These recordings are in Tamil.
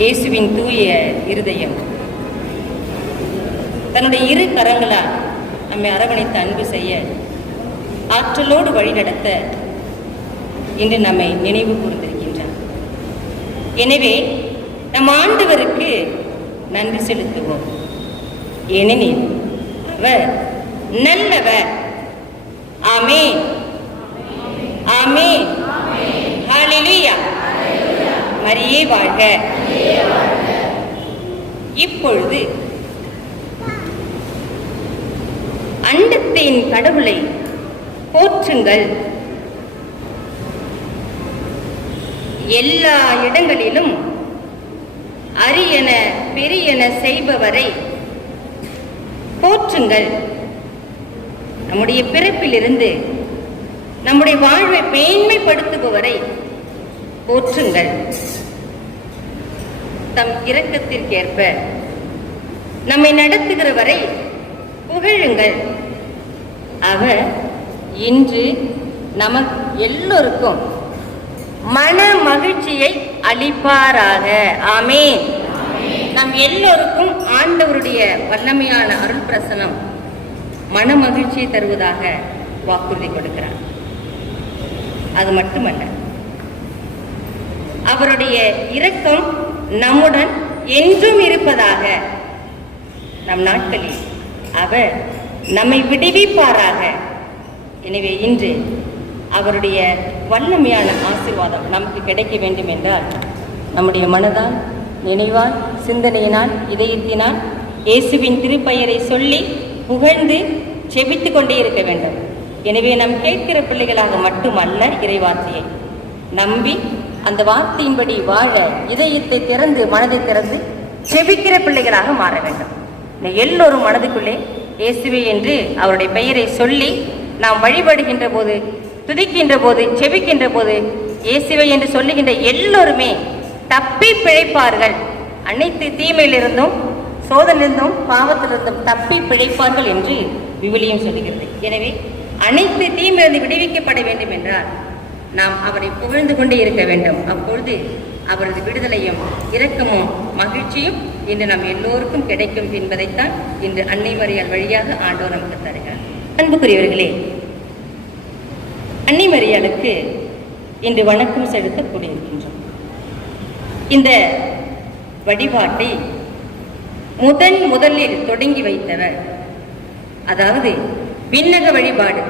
இயேசுவின் தூய இருதயம் தன்னுடைய இரு கரங்களால் நம்மை அரவணைத்து அன்பு செய்ய ஆற்றலோடு வழிநடத்த இன்று நம்மை நினைவு கூர்ந்திருக்கின்றார். எனவே நம் ஆண்டவருக்கு நன்றி செலுத்துவோம். ஏனெனில் அவர் நல்லவர். ஆமென், ஆமென், ஹல்லேலூயா. மரியே வாழ்க. இப்பொழுது அண்டத்தின் கடவுளை போற்றுங்கள். எல்லா இடங்களிலும் அரியன பெரியன செய்பவரை போற்றுங்கள். நம்முடைய பிறப்பிலிருந்து நம்முடைய வாழ்வை மேன்மைப்படுத்துபவரை போற்றுங்கள். தம் இரக்கத்திற்கேற்ப நம்மை நடத்துகிறவரை புகழுங்கள். அவர் இன்று நமக்கு எல்லோருக்கும் மன மகிழ்ச்சியை அளிப்பாராக. ஆமென். நம் எல்லோருக்கும் ஆண்டவருடைய வல்லமையான அருள் பிரசனம் மன மகிழ்ச்சியை தருவதாக வாக்குறுதி கொடுக்கிறார். அது மட்டுமல்ல, அவருடைய இரக்கம் நம்முடன் என்றும் இருப்பதாக. நம் நாட்களில் அவர் நம்மை விடுவிப்பாராக. எனவே இன்று அவருடைய வல்லமையான ஆசீர்வாதம் நமக்கு கிடைக்க வேண்டும் என்றால் நம்முடைய மனதால், நினைவால், சிந்தனையினால், இதயத்தினால் இயேசுவின் திருப்பெயரை சொல்லி புகழ்ந்து செபித்து கொண்டே இருக்க வேண்டும். எனவே நாம் கேட்கிற பிள்ளைகளாக மட்டுமல்ல, இறைவார்த்தையை நம்பி அந்த வார்த்தையின்படி வாழ இதயத்தை திறந்து, மனதை திறந்து செபிக்கிற பிள்ளைகளாக மாற வேண்டும். எல்லோரும் மனதுக்குள்ளே இயேசுவே என்று அவருடைய பெயரை சொல்லி நாம் வழிபடுகின்ற போது, துதிக்கின்ற போது, செபிக்கின்ற போது இயேசுவே என்று சொல்லுகின்ற எல்லோருமே தப்பி பிழைப்பார்கள். அனைத்து தீமையிலிருந்தும், சோதனையிலிருந்தும், பாவத்திலிருந்தும் தப்பி பிழைப்பார்கள் என்று விவிலியம் சொல்லுகிறது. எனவே அனைத்து தீமையிலிருந்து விடுவிக்கப்பட வேண்டும் என்றால் நாம் அவரை புகழ்ந்து கொண்டே இருக்க வேண்டும். அப்பொழுது அவரது விடுதலையும் இரக்கமும் மகிழ்ச்சியும் இன்று நம் எல்லோருக்கும் கிடைக்கும் என்பதைத்தான் இன்று அன்னை மரியாள் வழியாக ஆண்டவர் நமக்கு தருகிறார். அன்புக்குரியவர்களே, அன்னை மரியாளுக்கு இன்று வணக்கம் செலுத்த கூடியிருக்கின்றோம். இந்த வழிபாட்டை முதலில் தொடங்கி வைத்தவர், அதாவது விண்ணக வழிபாடு,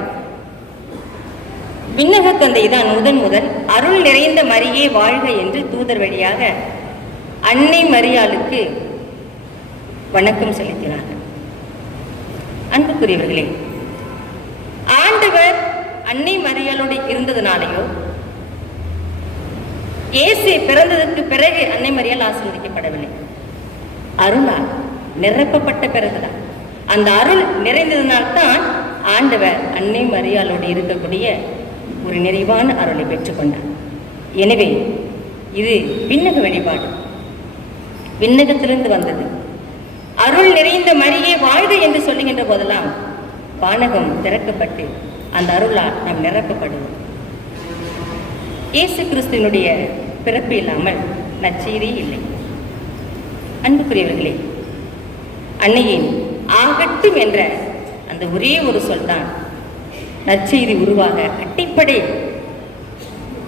விண்ணக தந்தை தான் முதல் அருள் நிறைந்த மரியே வாழ்க என்று தூதர் வழியாக அன்னை மரியாளுக்கு வணக்கம் செலுத்தினார்கள். அன்புக்குரியவர்களே, ஆண்டவர் அன்னை மரியாளோடு இருந்ததுனாலேயோ, இயேசு பிறந்ததற்கு பிறகு அன்னை மரியாள் ஆசீர்வதிக்கப்படவில்லை. அருளால் நிரப்பப்பட்ட பிறகுதான், அந்த அருள் நிறைந்ததனால்தான் ஆண்டவர் அன்னை மரியாளோடு இருக்கக்கூடிய ஒரு நிறைவான அருளை பெற்றுக்கொண்டார். எனவே இது விண்ணக வழிபாடு, விண்ணகத்திலிருந்து வந்தது. அருள் நிறைந்த மரியே வாழ்க என்று சொல்லுகின்ற போதெல்லாம் வானகம் திறக்கப்பட்டு அந்த அருளால் நாம் நிரப்பப்படுவோம். இயேசு கிறிஸ்துவினுடைய பிறப்பு இல்லாமல் நற்செய்தி இல்லை. அன்புக்குரியவர்களே, அன்னையின் ஆகட்டும் என்ற அந்த ஒரே ஒரு சொல் தான் நற்செய்தி உருவாக அடிப்படை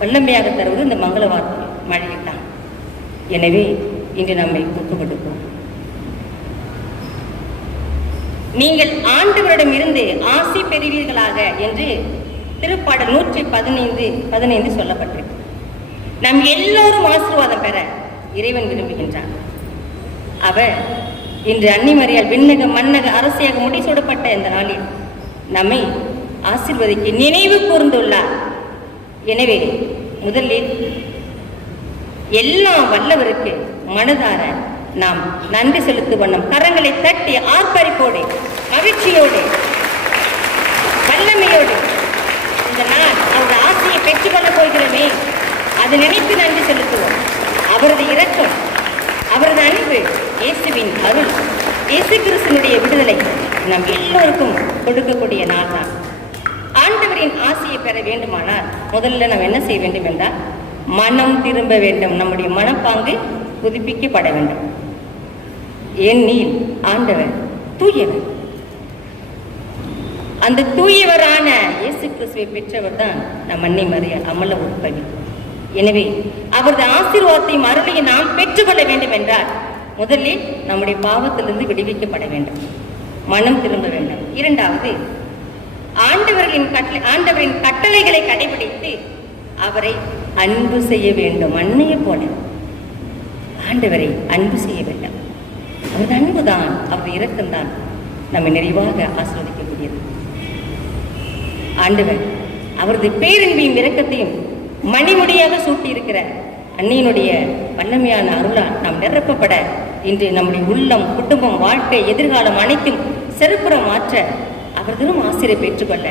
வல்லமையாக தருவது இந்த மங்கள வார்த்தை மழையில்தான். எனவே இன்று நம்மை ஒப்பு கொடுப்போம். நீங்கள் ஆண்டவரிடம் இருந்து ஆசி பெறுவீர்களாக என்று திருப்பாடல் 115 சொல்லப்பட்டிருக்கு. நாம் எல்லோரும் ஆசீர்வாதம் பெற இறைவன் விரும்புகின்றார். அவர் இன்று அன்னை மரியாள் விண்ணக மன்னக அரசியாக முடிசூடப்பட்ட இந்த நாளில் நம்மை ஆசீர்வதிக்க நினைவு கூர்ந்துள்ளார். எனவே முதலில் எல்லாம் வல்லவருக்கு மனதார நாம் நன்றி செலுத்து வண்ணம் கரங்களை தட்டி ஆர்ப்பரிப்போடு, மகிழ்ச்சியோடு, வல்லமையோடு இந்த நாள் அவரது ஆசையை பெற்றுக்கொள்ளப் போகிறோமே, அதை நினைத்து நன்றி செலுத்துவோம். அவரது இரக்கம், அவரது அன்பு, இயேசுவின் அருள், இயேசு கிறிஸ்துவினுடைய விடுதலை நம் எல்லோருக்கும் கொடுக்கக்கூடிய நாள் தான். ஆண்டவரின் ஆசையை பெற வேண்டுமானால் முதல்ல நாம் என்ன செய்ய வேண்டும் என்றால் மனம் திரும்ப வேண்டும். நம்முடைய மனப்பாங்கு புதுப்பிக்கப்பட வேண்டும். ஏனெனில் ஆண்டவர் தூயவர். அந்த தூயவரான இயேசு கிறிஸ்துவை பெற்றவர் தான் நம் அன்னை மரியாள் அமல உற்பவி. எனவே அவரது ஆசீர்வாதத்தையும் அருளையும் நாம் பெற்றுக்கொள்ள வேண்டும் என்றால் முதலில் நம்முடைய பாவத்திலிருந்து விடுவிக்கப்பட வேண்டும், மனம் திரும்ப வேண்டும். இரண்டாவது, ஆண்டவரின் கட்டளைகளை கடைபிடித்து அவரை அன்பு செய்ய வேண்டும். அன்னையை போல ஆண்டவரை அன்பு செய்ய வேண்டும். அவரது அன்புதான், அவரது இரக்கம்தான் நம்மை நிறைவாக ஆஸ்வதிக்கக்கூடியது. ஆண்டவர் அவரது பேரன்பையும் இரக்கத்தையும் மணிமுடியாக சூட்டியிருக்கிற அன்னையினுடைய வல்லமையான அருளால் நாம் நிரப்பப்பட இன்று நம்முடைய உள்ளம், குடும்பம், வாழ்க்கை, எதிர்காலம் அனைத்தும் சிறப்புறம் மாற்ற அவர்களும் ஆசிரியை பெற்றுக்கொள்ள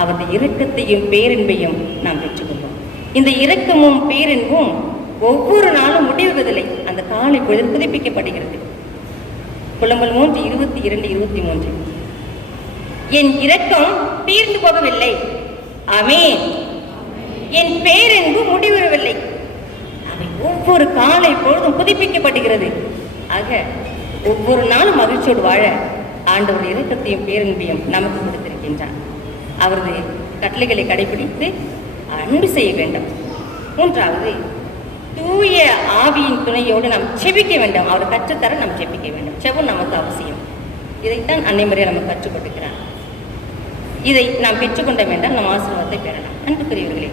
அவரது இரக்கத்தையும் பேரன்பையும் நாம் பெற்றுக்கொள்வோம். இந்த இரக்கமும் பேரன்பும் ஒவ்வொரு நாளும் முடிவதில்லை, அந்த காலை பொழுது புதுப்பிக்கப்படுகிறது. புலம்பல் 3:22-23. என் இரக்கம் தீர்ந்து போகவில்லை, ஆமென். என் பேரன்பு முடிவரவில்லை, அவை ஒவ்வொரு காலை பொழுதும் புதுப்பிக்கப்படுகிறது. ஆக ஒவ்வொரு நாளும் மகிழ்ச்சியோடு வாழ ஆண்டவர் இரக்கத்தையும் பேரன்பையும் நமக்கு கொடுத்திருக்கின்றார். அவரது கட்டளைகளை கடைபிடித்து அன்பு செய்ய வேண்டும். மூன்றாவது, தூய ஆவியின் துணையோடு நாம் செபிக்க வேண்டும். அவர் கற்றுத்தர நாம் செபிக்க வேண்டும். செபம் நமக்கு அவசியம். இதைத்தான் அன்னை மரியாள் நமக்கு கற்றுக் கொடுக்கிறார். இதை நாம் பெற்றுக்கொண்ட வேண்டாம், நம் ஆசீர்வாதத்தை பெறலாம். அன்புக்குரியவர்களே,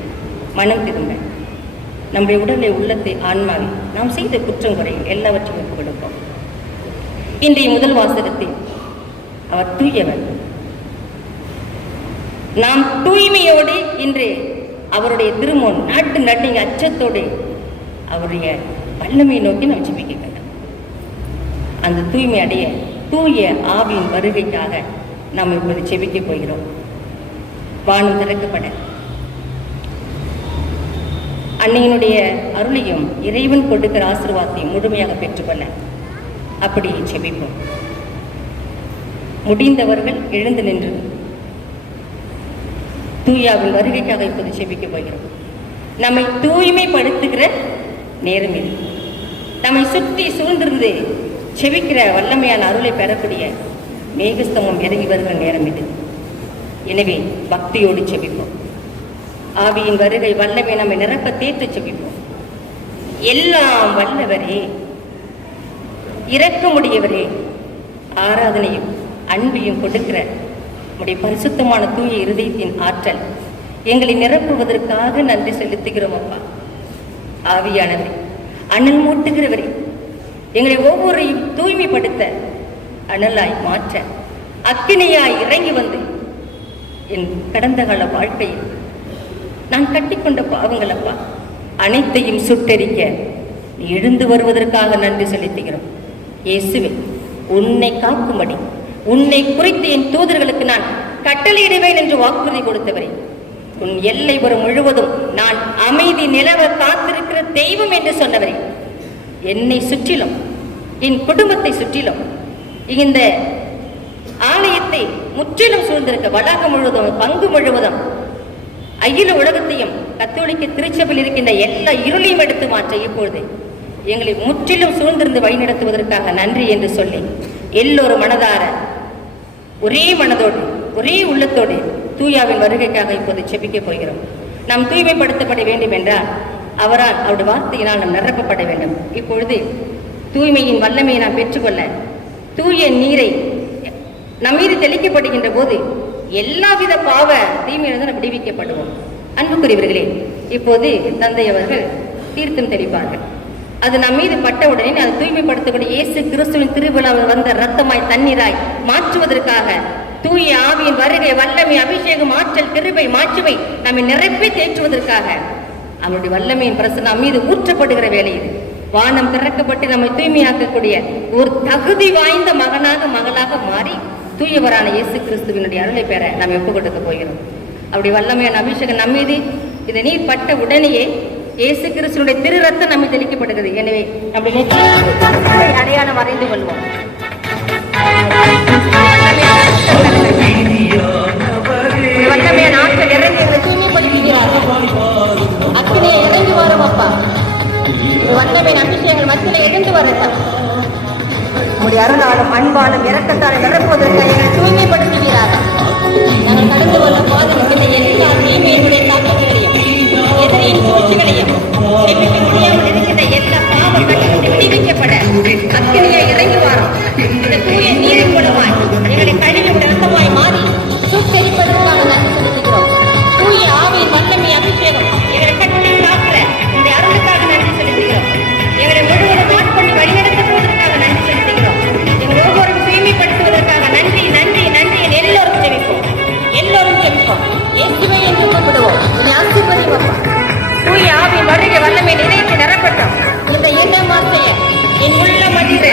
மனம் திரும்ப நம்முடைய உடலை, உள்ளத்தை, ஆன்மாவை நாம் செய்த குற்றம் குறை எல்லாவற்றையும் ஒப்புக் கொடுப்போம். இன்றைய முதல் வாசகத்தில் அவர் தூயவர். நாம் தூய்மையோடு இன்று அவருடைய திருமுன் நாட்டு நடுங்க அச்சத்தோடு அவருடைய வல்லமையை நோக்கி நாம் ஜெபிக்க வேண்டும். அந்த தூய்மை அடைய தூய ஆவியின் வருகைக்காக நாம் இப்போது ஜெபிக்க போகிறோம். வானம் திறக்கப்பட அன்னையினுடைய அருளையும் இறைவன் கொடுக்கிற ஆசீர்வாதத்தையும் முழுமையாக பெற்றுக்கொள்ள அப்படி ஜெபிப்போம். முடிந்தவர்கள் எழுந்து நின்று தூயாவின் வருகைக்காக இப்போது ஜெபிக்க போகிறோம். நம்மை தூய்மைப்படுத்துகிற நேரம் இது. நம்மை சுற்றி சூழ்ந்திருந்து செபிக்கிற வல்லமையான அருளை பெறக்கூடிய மேகஸ்தமம் இறங்கி வருகிற நேரம் இது. எனவே பக்தியோடு செபிப்போம். ஆவியின் வருகை வல்லமை நம்மை நிரப்ப தேற்று செபிப்போம். எல்லாம் வல்லவரே, இரக்கமுடையவரே, ஆராதனையும் அன்பையும் கொடுக்கிற உடைய பரிசுத்தமான தூய இருதயத்தின் ஆற்றல் எங்களை நிரப்புவதற்காக நன்றி செலுத்துகிறோம். அப்பா, ஆவியானவரே, அனல் மூட்டுகிறவரே, எங்களை ஒவ்வொருவரையும் தூய்மைப்படுத்த, அனலாய் மாற்ற, அக்கினியாய் இறங்கி வந்து என் கடந்த கால வாழ்க்கையில் நான் கட்டிக்கொண்ட பாவங்கள் அப்பா அனைத்தையும் சுட்டெரிக்க நீ எழுந்து வருவதற்காக நன்றி செலுத்துகிறோம். இயேசுவே, உன்னை காக்கும்படி உன்னை குறித்து என் தூதர்களுக்கு நான் கட்டளையிடுவேன் என்று வாக்குறுதி கொடுத்தவரே, உன் எல்லை வரும் முழுவதும் நான் அமைதி நிலவ காத்திருக்கிற தெய்வம் என்று சொன்னவரே, என்னை சுற்றிலும் என் குடும்பத்தை சுற்றிலும் இந்த ஆலயத்தை முற்றிலும் சூழ்ந்திருக்க வளாகம் முழுவதும் பங்கு முழுவதும் அகில உலகத்தையும் கத்தோலிக்க திருச்சபையில் இருக்கின்ற எல்லா இருளையும் எடுத்து மாற்ற இப்பொழுது எங்களை முற்றிலும் சூழ்ந்திருந்து வழிநடத்துவதற்காக நன்றி என்று சொல்லி எல்லோரும் மனதார ஒரே மனதோடு ஒரே உள்ளத்தோடு தூயாவின் வருகைக்காக இப்போது செபிக்க போகிறோம். நாம் தூய்மைப்படுத்தப்பட வேண்டும் என்றால் அவரால் அவருடைய வார்த்தையினால் நாம் நிரப்பப்பட வேண்டும். இப்பொழுது தூய்மையின் வல்லமையை நாம் பெற்றுக்கொள்ள தூய நீரை நம் மீது தெளிக்கப்படுகின்ற போது எல்லாவித பாவ தீமையிலிருந்து நாம் விடுவிக்கப்படுவோம். அன்புக்குரியவர்களே, இப்போது தந்தை அவர்கள் தீர்த்தம் தெளிப்பார்கள். அது நம் மீது பட்டவுடனே அது தூய்மைப்படுத்தக்கூடிய இயேசு கிறிஸ்துவின் திருவிழாவில் வந்த இரத்தமாய் தண்ணீராய் மாற்றுவதற்காக தூய ஆவியின் வருகை வல்லமை அபிஷேகம் ஆற்றல் கிருபை மாற்றுவை நம்மை நிரப்பி தேற்றுவதற்காக அவருடைய வல்லமையின் பிரசனம் நம் மீது ஊற்றப்படுகிற வேலை இது. வானம் திறக்கப்பட்டு நம்மை தூய்மையாக்கக்கூடிய ஒரு தகுதி வாய்ந்த மகனாக மகளாக மாறி தூயவரான இயேசு கிறிஸ்துவினுடைய அருளை பெற நாம் ஒப்புக் கொடுக்க போகிறோம். அவருடைய வல்லமையான அபிஷேகம் நம் மீது இந்த நீர் பட்ட உடனேயே இயேசு கிறிஸ்துவினுடைய திரு ரத்தம் நம்மை தெளிக்கப்படுகிறது. எனவே நம்முடைய அடையாளம் வரைந்து கொள்வோம். வல்லமையான ஆற்றல் இறங்கி தூய்மைப்படுத்துகிறார்கள். அக்கினியை இறங்கி வரும் அப்பா. வல்லமையின் அபிஷேகங்கள் மத்தியில் எழுந்து வரட்டும். உங்களுடைய அருளாலும் அன்பாலும் இறக்கத்தாலும் நிரப்புவதற்கு எங்களை தூய்மைப்படுத்துகிறார்கள். நாங்கள் கடந்து வந்த பாதகத்திலே எல்லா தீமையினுடைய தாக்கங்களையும் எதிரியின் சூழ்ச்சிகளையும் செவிக்க முடியாமல் இருக்கின்ற எல்லா பாவ கட்டுகளும் விடுவிக்கப்பட அக்கினியை இறங்கி வாரும். இந்த தூய நீரின் மூலமாய் எங்களை கழிவு ரத்தமாய் மாறி சுட்டெரிப்பதற்காக நன்றி செலுத்துகிறோம். தூய ஆவியின் வல்லமை அபிஷேகம் எங்களை கட்டி காக்கிற இந்த அருளுக்காக நன்றி செலுத்துகிறோம். எங்களை முழுவதும் ஆட்கொண்டு வழிநடத்துவதற்காக நன்றி செலுத்துகிறோம். எங்கள் ஒவ்வொரு தூய்மைப்படுத்துவதற்காக நன்றி நன்றி நன்றி. எல்லோரும் ஜெபிப்போம், எல்லோரும் ஜெபிப்போம். இயேசுவே என்று கூப்பிடுவோம். ஆசீர்வதிப்போம். தூய ஆவியின் வருகை வல்லமை நினைத்து நிரப்பட்டோம். இந்த எண்ணம் வார்த்தைய என் உள்ள மதிர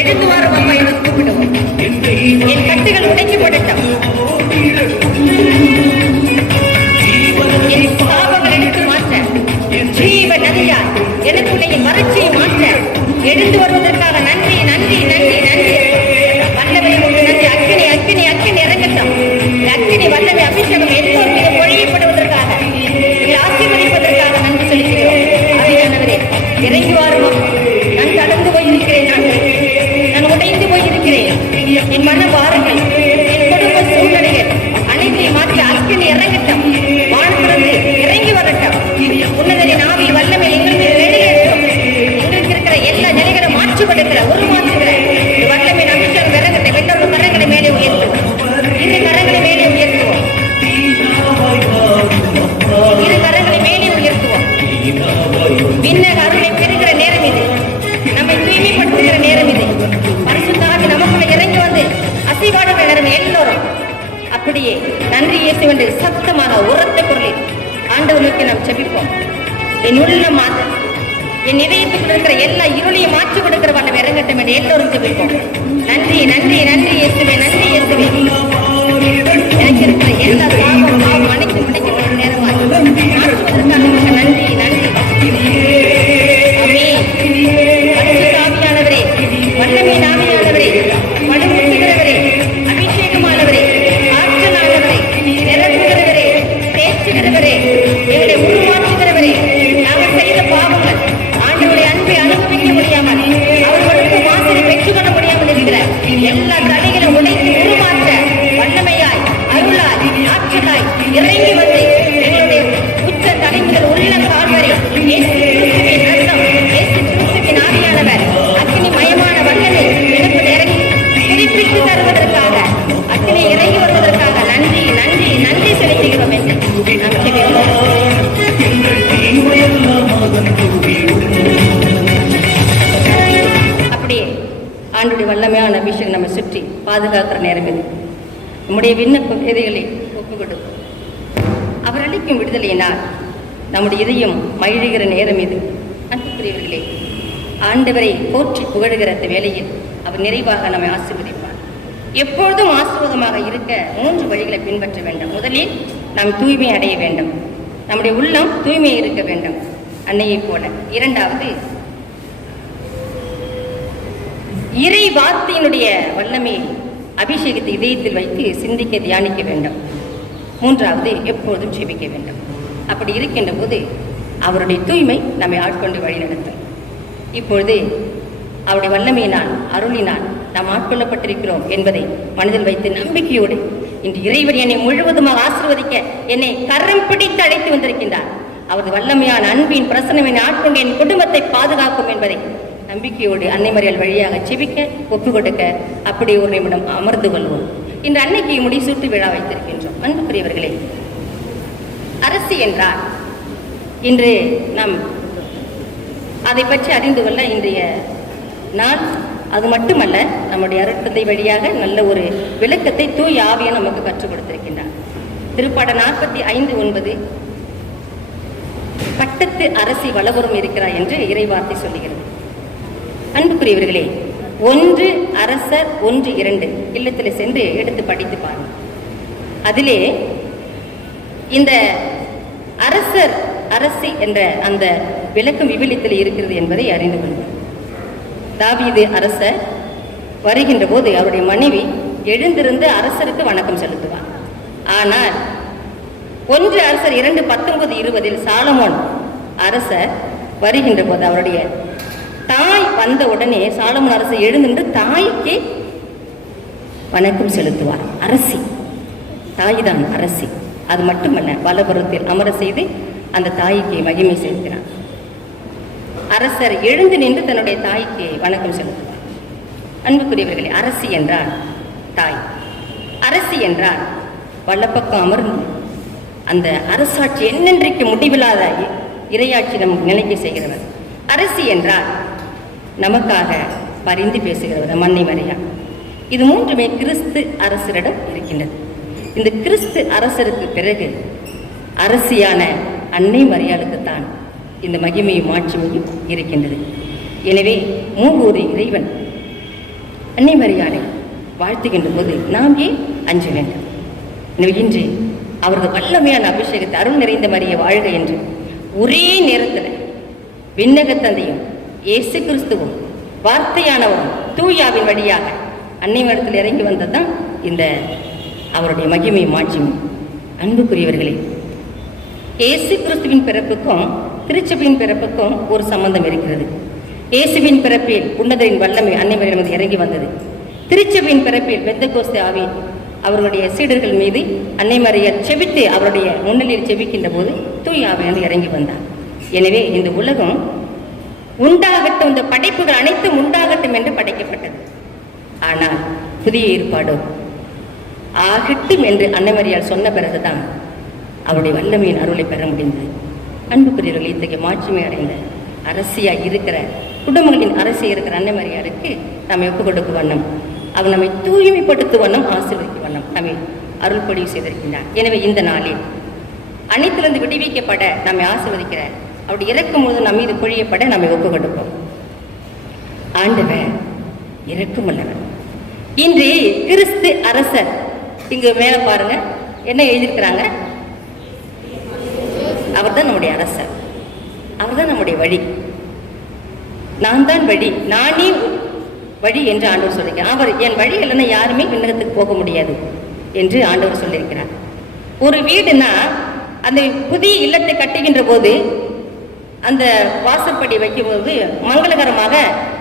எழுந்து வரும் அம்மா என்று கூப்பிடுவோம். என் கட்டுகள் உடைக்கப்படட்டும். என் சாபங்கள் எடுத்து மாற்ற ஜீவ நதியால் எனக்குடைய வறட்சியை மாற்ற எழுந்து வருவதற்காக நன்றி நன்றி நன்றி நன்றி. வல்லமை நன்றி. அக்கினி அக்கினி அக்கினி இறங்கட்டும். அக்கினி வல்லமை அபிஷேகம் எல்லோரும் மீது பொழியப்படுவதற்காக ஆசீர்வதிப்பதற்காக நன்றி செலுத்துகிறோம். அவையானவரே இறங்கி வாரும். நான் கடந்து போயிருக்கிறேன், நான் உடைந்து போயிருக்கிறேன். என் மன பாருங்கள், என் குடும்ப சூழ்நிலைகள் அனைத்தையும் மாற்றி அக்கினி இறங்கட்டும். வாழ்கிறது இறங்கி வரட்டும். உன்னதரின் ஆவி வல்லமை எங்களுக்கு வெளியேற்றும். எங்களுக்கு இருக்கிற எல்லா நிலைகளும் மாற்றுபடுகிற உருமாற்றுகிற வல்லமை அபிஷேகம் இறங்கட்டை வெள்ளோட கரங்களை மேலே உயர்த்துவோம். இந்த கரங்களை மேலே உயர்த்துவோம். இரு கரங்களை மேலே உயர்த்துவோம். விண்ணக அருளை பெறுகிற நேரம் இது. நம்மை தூய்மைப்படுத்துகிற நேரம் இது. பரிசுத்தாவி நமக்குள்ள இறங்கி வந்து அசைவாடுகிற நேரம் எல்லோரும் அப்படியே நன்றி இயேசு என்று சத்தமாக உரத்த குரலில் ஆண்டவர் நோக்கி நாம் செபிப்போம். என் உள்ள மாற்ற என் இதயத்துக்குள் இருக்கிற எல்லா இருளையும் மாற்றி கொடுக்கிற வண்ணம் இறங்கட்டும் என்று எல்லோரும் செபிப்போம். நன்றி நன்றி நன்றி இயேசுவே, நன்றி இயேசுவே. எனக்கு இருக்கிற எல்லா பாவம் அனைத்து முடிக்கிற நேரமாக மாற்றுவதற்காக நன்றி நன்றி. ஆவியானவரே, வல்லமை ஆவியானவரே, மனமுற்றுகிறவரே, அபிஷேகமானவரே, ஆற்றலானவரே, நிரப்புகிறவரே, தேற்றுகிறவரே, எங்களை உருமாற்றுகிறவரே, நாங்கள் செய்த பாவங்கள் ஆண்டவருடைய அன்பை அனுபவிக்க முடியாமல் அவர்களுக்கு வாசனை பெற்றுக்கொள்ள முடியாமல் இருக்கிற எல்லா தடைகளும் உடைத்து உருமாற்ற வல்லமையாய் அருளாய் ஆற்றலாய் இறங்கி வந்து எங்களுடைய உச்ச தலைமுதல் உள்ள கால்வரை இயேசு கிறிஸ்துவின் ரத்தம், இயேசு கிறிஸ்துவின் ஆவியானவர் அக்கினி மயமான வல்லமை எனக்கு இறங்கி குறிப்பிட்டு தருவதற்காக அக்கினி இறங்கி வருவதற்காக நன்றி நன்றி நன்றி செலுத்துகிறோம் என்று நாம் செலுத்துகிறோம். அப்படியே ஆண்டுடைய வல்லமையான அபிஷேகம் நம்ம சுற்றி பாதுகாக்கிற நேரம் இது. நம்முடைய விண்ணப்ப வேதைகளை ஒப்புக் கொடுக்கும். அவர் அளிக்கும் விடுதலையினால் நம்முடைய இதயம் மகிழ்கிற நேரம் இது. அன்புக்குரியவர்களே, ஆண்டவரை போற்றி புகழுகிற அந்த வேளையில் அவர் நிறைவாக நம்மை ஆசீர்வதிப்பார். எப்பொழுதும் ஆசீர்வாதமாக இருக்க 3 வழிகளை பின்பற்ற வேண்டும். முதலில் நாம் தூய்மை அடைய வேண்டும். நம்முடைய உள்ளம் தூய்மை இருக்க வேண்டும், அன்னையை போல. இரண்டாவது, இறை வார்த்தையினுடைய வல்லமையை அபிஷேகத்தை இதயத்தில் வைத்து சிந்திக்க தியானிக்க வேண்டும். மூன்றாவது, எப்பொழுதும் ஜெபிக்க வேண்டும். அப்படி இருக்கின்ற போது அவருடைய தூய்மை நம்மை ஆட்கொண்டு வழிநடத்தும். இப்பொழுது அவருடைய வல்லமையினால் அருளினால் நாம் ஆட்கொள்ளப்பட்டிருக்கிறோம் என்பதை மனதில் வைத்து நம்பிக்கையோடு இன்று இறைவன் என்னை முழுவதுமாக ஆசீர்வதிக்க என்னை கரம் பிடித்து அழைத்து வந்திருக்கின்றார். அவரது வல்லமையான அன்பின் பிரசன்னமை ஆட்கொண்டு என் குடும்பத்தை பாதுகாக்கும் என்பதை நம்பிக்கையோடு அன்னை மரியாள் வழியாக செபிக்க ஒப்புக் கொடுக்க அப்படி ஒரு நிமிடம் அமர்ந்து கொள்வோம். இன்று அன்னைக்கு முடிசூட்டு விழா வைத்திருக்கின்றோம். அன்புக்குரியவர்களே, அரசு என்றால் இன்று நாம் அதை பற்றி அறிந்து கொள்ள இன்றைய நாள் அது மட்டுமல்ல, நம்முடைய அருட்தந்தை வழியாக நல்ல ஒரு விளக்கத்தை தூய் ஆவியை நமக்கு கற்றுக் கொடுத்திருக்கின்றார். திருப்பாடல் 45:9 பட்டத்து அரசி வளவரும் இருக்கிறார் என்று இறைவார்த்தை சொல்லுகிறது. அன்புக்குரியவர்களே, 1 அரசர் 1:2 இல்லத்தில் சென்று எடுத்து படித்து பாருங்கள். அதிலே இந்த அரசர் அரசி என்ற அந்த விளக்கம் விவிலியத்தில் இருக்கிறது என்பதை அறிந்து கொள்வோம். தாவீது அரசர் வருகின்ற போது அவருடைய மனைவி எழுந்திருந்து அரசருக்கு வணக்கம் செலுத்துவார். ஆனால் 1 அரசர் 2:19-20 சாலமோன் அரசர் வருகின்ற போது அவருடைய தாய் வந்த உடனே சாலமோன் அரசு எழுந்து தாய்க்கு வணக்கம் செலுத்துவார். அரசி, தாய் தான் அரசி. அது மட்டுமல்ல, வலபுறத்தில் அமர செய்து அந்த தாய்க்கு மகிமை செலுத்தினார். அரசர் எழுந்து நின்று தன்னுடைய தாய்க்கு வணக்கம் செலுத்துவார். அன்புக்குரியவர்களே, அரசி என்றால் தாய், அரசி என்றால் வலப்பக்கம் அமர்ந்து அந்த அரசாட்சி என்னென்றைக்கு முடிவில்லாத இறையாட்சி நமக்கு நிலைக்க செய்கிறவர். அரசி என்றால் நமக்காக பரிந்து பேசுகிறவர் அன்னை மரியா. இது மூன்றுமே கிறிஸ்து அரசரிடம் இருக்கின்றது. இந்த கிறிஸ்து அரசருக்கு பிறகு அரசியான அன்னை மரியாளுக்குத்தான் இந்த மகிமையும் மாட்சிமையும் இருக்கின்றது. எனவே மூவொரு இறைவன் அன்னை மரியாளை வாழ்த்துகின்ற போது நாம் ஏன் அஞ்ச வேண்டும்? எனவே இன்று அவரது வல்லமையான அபிஷேகத்தை அருள் நிறைந்த மரியை வாழ்க என்று ஒரே நேரத்தில் விண்ணக தந்தையும் இயேசு கிறிஸ்துவும் வார்த்தையானவரும் தூயாவின் வழியாக அன்னை மரத்தில் இறங்கி வந்ததுதான் இந்த அவருடைய மகிமை மாட்சியும். அன்புக்குரியவர்களே, இயேசு கிறிஸ்துவின் பிறப்புக்கும் திருச்சபையின் பிறப்புக்கும் ஒரு சம்பந்தம் இருக்கிறது. இயேசுவின் பிறப்பில் உன்னதரின் வல்லமை அன்னை மரியாதை இறங்கி வந்தது. திருச்சபையின் பிறப்பில் பெந்தெகோஸ்தே ஆவி அவர்களுடைய சீடர்கள் மீது அன்னை மரியாள் செபித்து அவருடைய முன்னிலையில் செபிக்கின்ற போது தூய ஆவியானவர் இறங்கி வந்தார். எனவே இந்த உலகம் உண்டாகட்டும், இந்த படைப்புகள் அனைத்தும் உண்டாகட்டும் என்று படைக்கப்பட்டது. ஆனால் புதிய ஏற்பாடோ ஆகட்டும் என்று அன்னை மரியாள் சொன்ன பிறகுதான் அவருடைய வல்லமையின் அருளை பெற முடிந்தது. அன்புக்குரியவர்கள், இத்தகைய மாட்சிமை அடைந்த அரசியாக இருக்கிற குடும்பங்களின் அரசியாக இருக்கிற அன்னை மரியாளுக்கு நம்மை ஒப்புக் கொடுக்கும் வண்ணம், அவர் நம்மை தூய்மைப்படுத்தும் வண்ணம், ஆசீர்வதிக்கும் வண்ணம் நம்மை அருள் பொழிவு செய்திருக்கின்றார். எனவே இந்த நாளில் அனைத்திலிருந்து விடுவிக்கப்பட நம்மை ஆசீர்வதிக்கிற அவருடைய இறக்கும் போது நம் மீது பொழியப்பட நம்மை ஒப்புக் கொடுப்போம். ஆண்டவர் இறக்கும் உள்ளவர். இன்று கிறிஸ்து அரசர், இங்கு மேல பாருங்க என்ன எழுதியிருக்கிறாங்க, அவர் தான் நம்முடைய அரசர், அவர் தான் நம்முடைய வழி. நான் தான் வழி, நானே வழி என்று ஆண்டவர் சொல்லியிருக்கிறார். அவர் என் வழி இல்லைன்னா யாருமே விண்ணகத்துக்கு போக முடியாது என்று ஆண்டவர் சொல்லியிருக்கிறார். ஒரு வீடுனா அந்த புதிய இல்லத்தை கட்டுகின்ற போது அந்த வாசற்படி வைக்கும்போது மங்களகரமாக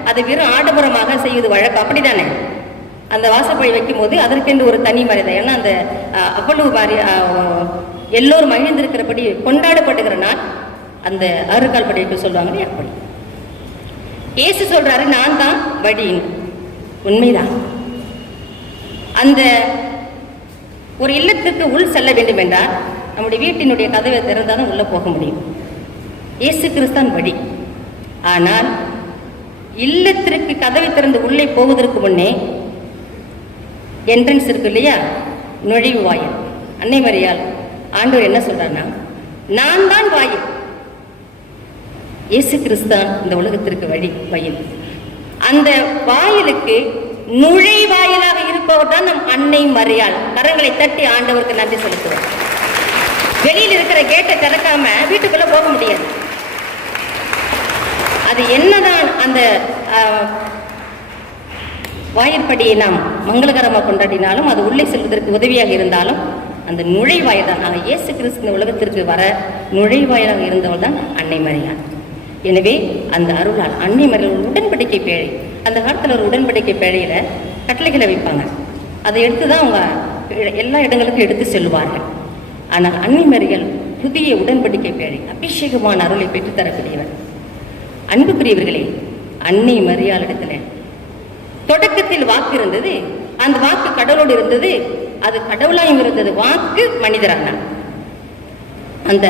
அதை வெறும் ஆடம்பரமாக செய்வது வழக்கம், அப்படித்தானே? அந்த வாசற்படி வைக்கும் போது அதற்கென்று ஒரு தனி மரியாதை. ஏன்னா அந்த அவ்வளவு மாதிரி எல்லோரும் மகிழ்ந்திருக்கிறபடி கொண்டாடப்படுகிற நாள் அந்த அறுகால் படி வைக்க சொல்லுவாங்களே, அப்படி இயேசு சொல்றாரு, நான் தான் வழி. உண்மைதான். அந்த ஒரு இல்லத்துக்கு உள் செல்ல வேண்டும் என்றால் நம்முடைய வீட்டினுடைய கதவை திறந்தாதான் உள்ள போக முடியும். இயேசு கிறிஸ்தான் வழி. ஆனால் இல்லத்திற்கு கதவை திறந்து உள்ளே போவதற்கு முன்னே என்ட்ரன்ஸ் இருக்கு இல்லையா, நுழைவு வாயில். அன்னை மரியாள் ஆண்டவர் என்ன சொல்றாருன்னா, நான் தான் வாயில். இயேசு கிறிஸ்தான் இந்த உலகத்திற்கு வழி வாயில். அந்த வாயிலுக்கு நுழைவாயிலாக இருப்பவர் தான் நம் அன்னை மரியாள். கரங்களை தட்டி ஆண்டவருக்கு நன்றி செலுத்துவோம். வெளியில் இருக்கிற கேட்டை திறக்காம வீட்டுக்குள்ள போக முடியாது. அது என்னதான் அந்த வாயிற்படியை நாம் மங்களகரமாக கொண்டாடினாலும், அது உள்ளே செல்வதற்கு உதவியாக இருந்தாலும், அந்த நுழைவாயில் தான். நாங்கள் இயேசு கிறிஸ்து இந்த உலகத்திற்கு வர நுழைவாயிலாக இருந்தவள் தான் அன்னை மரியாள். எனவே அந்த அருளால் அன்னை மரியாள் ஒரு உடன்படிக்கை பேழை, அந்த காலத்தில் ஒரு உடன்படிக்கை பேழையில கட்டளைகளை வைப்பாங்க. அதை எடுத்து தான் அவங்க எல்லா இடங்களுக்கும் எடுத்து செல்வார்கள். ஆனால் அன்னை மரியாள் புதிய உடன்படிக்கை பேழை, அபிஷேகமான அருளை பெற்றுத்தரக்கூடியவர். அன்புக்குரியவர்களே, அன்னை மரியாள் இடத்துல தொடக்கத்தில் வாக்கு இருந்தது, அந்த வாக்கு கடவுளோடு இருந்தது, அது கடவுளாயும் இருந்தது, வாக்கு மனிதரான. அந்த